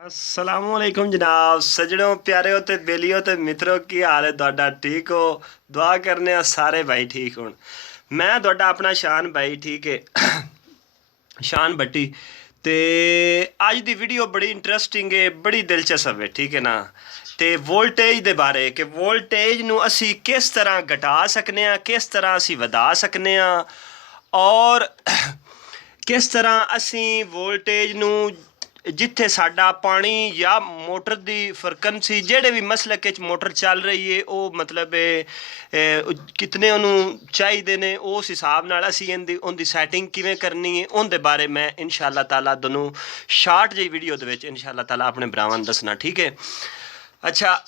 असलामुअलैकुम जनाब सजनों प्यारे ते बेलियो ते मित्रों की हाल है ਤੁਹਾਡਾ ठीक हो दुआ करने आ सारे भाई ठीक होण मैं ਤੁਹਾਡਾ अपना शान भाई ठीक है शान भट्टी ਤੇ ਅੱਜ ਦੀ ਵੀਡੀਓ ਬੜੀ ਇੰਟਰਸਟਿੰਗ ਹੈ ਬੜੀ ਦਿਲਚਸਪ ਹੈ ਠੀਕ ਹੈ ਨਾ ਤੇ ਵੋਲਟੇਜ ਦੇ ਬਾਰੇ ਕਿ ਵੋਲਟੇਜ ਨੂੰ ਅਸੀਂ ਕਿਸ ਤਰ੍ਹਾਂ ਘਟਾ ਸਕਨੇ ਆ ਕਿਸ ਤਰ੍ਹਾਂ ਅਸੀਂ ਵਧਾ ਸਕਨੇ ਆ ਔਰ ਕਿਸ ਤਰ੍ਹਾਂ ਅਸੀਂ ਵੋਲਟੇਜ ਨੂੰ ਜਿੱਥੇ ਸਾਡਾ ਪਾਣੀ ਜਾਂ ਮੋਟਰ ਦੀ ਫ੍ਰੀਕੁਐਂਸੀ ਜਿਹੜੇ ਵੀ ਮਸਲਕ ਵਿੱਚ ਮੋਟਰ ਚੱਲ ਰਹੀ ਹੈ ਉਹ ਮਤਲਬ ਕਿਤਨੇ ਉਹਨੂੰ ਚਾਹੀਦੇ ਨੇ ਉਸ ਹਿਸਾਬ ਨਾਲ ਅਸੀਂ ਉਹਦੀ ਸੈਟਿੰਗ ਕਿਵੇਂ ਕਰਨੀ ਹੈ ਉਹਦੇ ਬਾਰੇ ਮੈਂ ਇਨਸ਼ਾਅੱਲਾ ਤਾਲਾ ਤੁਹਾਨੂੰ ਸ਼ਾਰਟ ਜਿਹੀ ਵੀਡੀਓ ਦੇ ਵਿੱਚ ਇਨਸ਼ਾਅੱਲਾ ਤਾਲਾ ਆਪਣੇ ਭਰਾਵਾਂ ਨੂੰ ਦੱਸਣਾ ਠੀਕ ਹੈ ਅੱਛਾ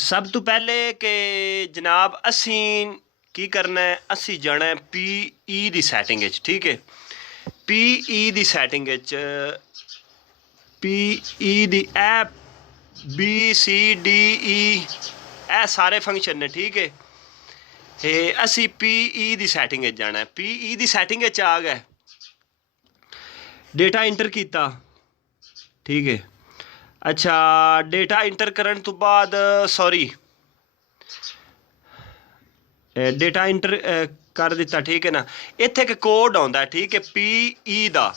ਸਭ ਤੋਂ ਪਹਿਲੇ ਕਿ ਜਨਾਬ ਅਸੀਂ ਕੀ ਕਰਨਾ ਹੈ ਅਸੀਂ ਜਾਣਾ ਹੈ PE ਦੀ ਸੈਟਿੰਗ ਵਿੱਚ ਠੀਕ ਹੈ PE ਦੀ ਸੈਟਿੰਗ ਵਿੱਚ PE ਦੀ ਐਪ BCDE ਇਹ ਸਾਰੇ ਫੰਕਸ਼ਨ ਨੇ ਠੀਕ ਹੈ ਤੇ ਅਸੀਂ PE ਦੀ ਸੈਟਿੰਗ ਵਿੱਚ ਜਾਣਾ ਹੈ PE ਦੀ ਸੈਟਿੰਗ ਵਿੱਚ ਆ ਗਏ ਡੇਟਾ ਇੰਟਰ ਕੀਤਾ ਠੀਕ ਹੈ ਅੱਛਾ ਡੇਟਾ ਇੰਟਰ ਕਰਨ ਤੋਂ ਬਾਅਦ ਸੌਰੀ ਡੇਟਾ ਇੰਟਰ ਕਰ ਦਿੱਤਾ ਠੀਕ ਹੈ ਨਾ ਇੱਥੇ ਇੱਕ ਕੋਡ ਆਉਂਦਾ ਠੀਕ ਹੈ PE ਦਾ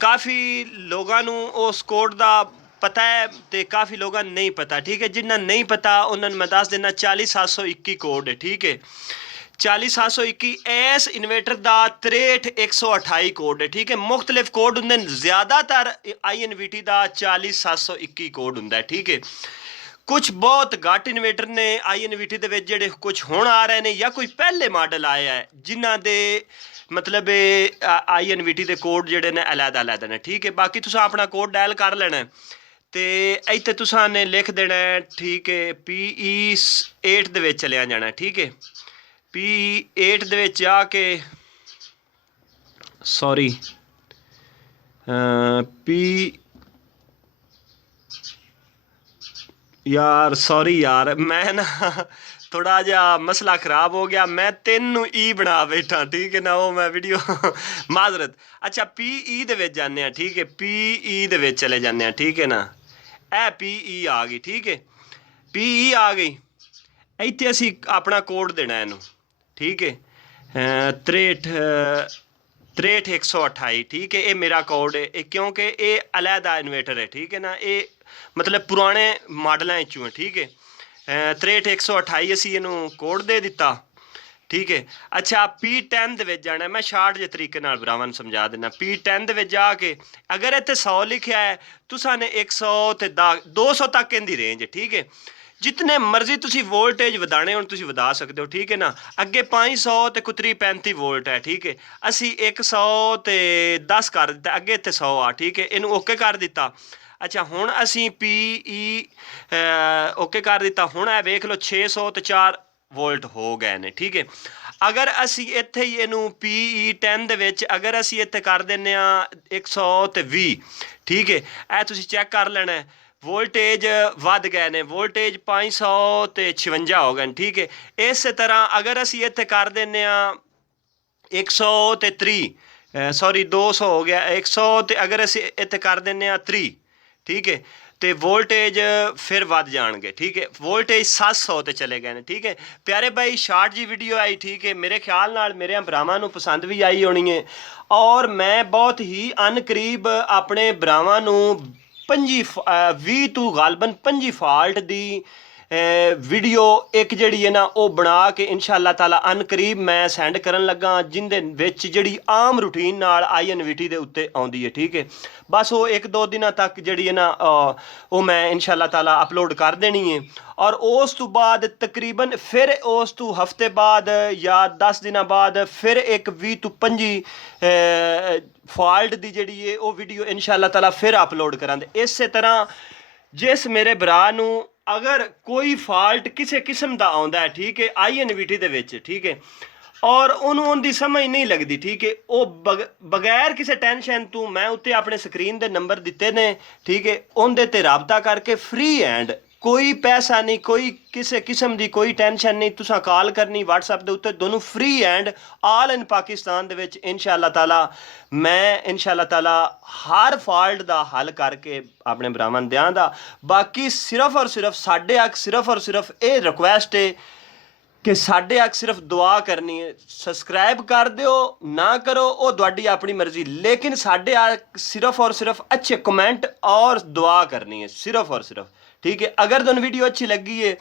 ਕਾਫੀ ਲੋਕਾਂ ਨੂੰ ਉਸ ਕੋਡ ਦਾ ਪਤਾ ਹੈ ਤੇ ਕਾਫੀ ਲੋਕਾਂ ਨੂੰ ਨਹੀਂ ਪਤਾ ਠੀਕ ਹੈ ਜਿਨ੍ਹਾਂ ਨਹੀਂ ਪਤਾ ਉਹਨਾਂ ਨੂੰ ਮੈਂ ਦੱਸ ਦਿੰਦਾ 40721 ਕੋਡ ਹੈ ਠੀਕ ਹੈ 40721 ਇਸ ਇਨਵੇਟਰ ਦਾ 63128 ਕੋਡ ਹੈ ਠੀਕ ਹੈ ਮੁxtਲਿਫ ਕੋਡ ਹੁੰਦੇ ਨੇ ਜ਼ਿਆਦਾਤਰ INVT ਦਾ 40721 ਕੋਡ ਹੁੰਦਾ ਠੀਕ ਹੈ ਕੁਝ ਬਹੁਤ ਘੱਟ ਇਨਵੇਟਰ ਨੇ INVT ਦੇ ਵਿੱਚ ਜਿਹੜੇ ਕੁਝ ਹੁਣ ਆ ਰਹੇ ਨੇ ਜਾਂ ਕੋਈ ਪਹਿਲੇ ਮਾਡਲ ਆਇਆ ਹੈ ਜਿਨ੍ਹਾਂ ਦੇ मतलब INVT ਦੇ ਕੋਡ ਜਿਹੜੇ ਨੇ ਅਲੱਗ-ਅਲੱਗ ਨੇ ਠੀਕ ਹੈ ਬਾਕੀ ਤੁਸੀਂ ਆਪਣਾ ਕੋਡ ਡਾਇਲ ਕਰ ਲੈਣਾ ਤੇ ਇੱਥੇ ਤੁਸੀਂ ਨੇ ਲਿਖ ਦੇਣਾ ਠੀਕ ਹੈ PE8 ਦੇ ਵਿੱਚ ਚਲਿਆ ਜਾਣਾ ਠੀਕ ਹੈ PE8 ਦੇ ਵਿੱਚ ਜਾ ਕੇ ਸੌਰੀ P यार सॉरी यार मैं ना थोड़ा जा मसला ख़राब हो गया मैं 3 ਨੂੰ E ਬਣਾ ਬੈਠਾ ਠੀਕ ਹੈ ਨਾ ਉਹ ਮੈਂ ਵੀਡੀਓ ਮਾਜ਼ਰਤ ਅੱਛਾ PE ਦੇ ਵਿੱਚ ਜਾਂਦੇ ਆ ਠੀਕ ਹੈ PE ਦੇ ਵਿੱਚ ਚਲੇ ਜਾਂਦੇ ਆ ਠੀਕ ਹੈ ਨਾ ਇਹ PE ਆ ਗਈ ਠੀਕ ਹੈ PE ਆ ਗਈ ਇੱਥੇ ਅਸੀਂ ਆਪਣਾ ਕੋਡ ਦੇਣਾ ਇਹਨੂੰ ਠੀਕ ਹੈ 63128 ਠੀਕ ਹੈ ਇਹ ਮੇਰਾ ਕੋਡ ਹੈ ਇਹ ਕਿਉਂਕਿ ਇਹ ਅਲੱਗਾ ਇਨਵੇਟਰ ਹੈ ਠੀਕ ਹੈ ਨਾ ਇਹ मतलब पुराने मॉडलों चों है ठीक है 63128 असी इनू कोड दे दिता ठीक है अच्छा P10 दे विच जाना मैं शार्ट जे तरीके नाल भरावां नूं समझा देना P10 दे विच जाके अगर इत्थे 100 लिखिया है तुसां ने 100 ते 200 तक इहदी रेंज है ठीक है जितने मर्जी तुसी वोल्टेज वधाने होण तुसी वधा सकते हो ठीक है ना अगे 500 ते कोई 35 वोल्ट है ठीक है असी 100 ते 10 कर दिता अगे इत्थे 100 आ ठीक है इनू ओके कर दिता अच्छा हुण असी PE ओके कर दिता हुण है वेख लो 600 ते 4 वोल्ट हो गए ने ठीक है अगर असी इत्थे ही इनू PE10 दे विच अगर असी इत्थे कर दिंदे आ 100 ते 20 ठीक है ए तुसी चेक कर लेना वोल्टेज वध गए ने वोल्टेज 500 ते 56 हो गए ठीक है इस तरह अगर असी इत्थे कर दिंदे आ 100 ते 30 सॉरी 200 हो गया 100 ते अगर असी इत्थे कर दिंदे आ 3 ठीक है तो वोल्टेज फिर वध जाएंगे ठीक है वोल्टेज 700 ते चले गए हैं ठीक है प्यारे भाई शार्ट जी वीडियो आई ठीक है मेरे ख्याल नाल मेरे भरावां नूं पसंद भी आई होनी है और मैं बहुत ही अनकरीब अपने भरावां नूं 20 तो गालबन 5 फाल्ट दी वीडियो एक जड़ी है ना वो बना के इंशाअल्लाह ताला अनकरीब मैं सेंड करन लगा जिंदे विच जड़ी आम रूटीन नाल INVT दे उत्ते आउंदी है ठीक है बस वो 1-2 दिनों तक जड़ी है ना वो मैं इंशाअल्लाह ताला अपलोड कर देनी है और उस तो बाद तकरीबन फिर उस तो हफ्ते बाद या 10 दिन बाद फिर एक 20 तो 25 फाल्ट दी जड़ी है वो वीडियो इंशाअल्लाह ताला फिर अपलोड करांदे इस तरह जिस मेरे भरा नूं अगर कोई फाल्ट किसी किस्म का आउंदा है ठीक है INVT दे विच ठीक है और उन्होंने समझ नहीं लगती ठीक है वो बगैर किसी टेंशन तो मैं उत्ते अपने स्क्रीन दे नंबर दिते ने ठीक है उनदे ते राबता करके फ्री हैंड कोई पैसा नहीं, कोई किसी किस्म की कोई टेंशन नहीं। तुसा कॉल करनी व्हाट्सएप के उत्ते, दोनों free and all in Pakistan दे विच इंशाअल्लाह ताला मैं इंशाअल्लाह ताला हर फॉल्ट का हल करके अपने भरावां नूं दियां दा। बाकी सिर्फ और सिर्फ साडे अग सिर्फ और सिर्फ ये रिक्वेस्ट है कि साडे अग सिर्फ दुआ करनी है। सबसक्राइब कर दियो ना करो वो तुहाडी अपनी मर्जी, लेकिन साडे अग सिर्फ और सिर्फ अच्छे कमेंट और दुआ करनी है, सिर्फ और सिर्फ। ठीक है, अगर तुहानूं वीडियो अच्छी लगी है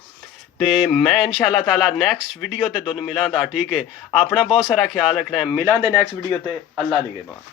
तो मैं इंशाअल्लाह ताला नैक्सट वीडियो ते तुहानूं मिलां दा। ठीक है, अपना बहुत सारा ख्याल रखना है। मिलां दे नैक्सट वीडियो ते। अल्लाह निगहबान।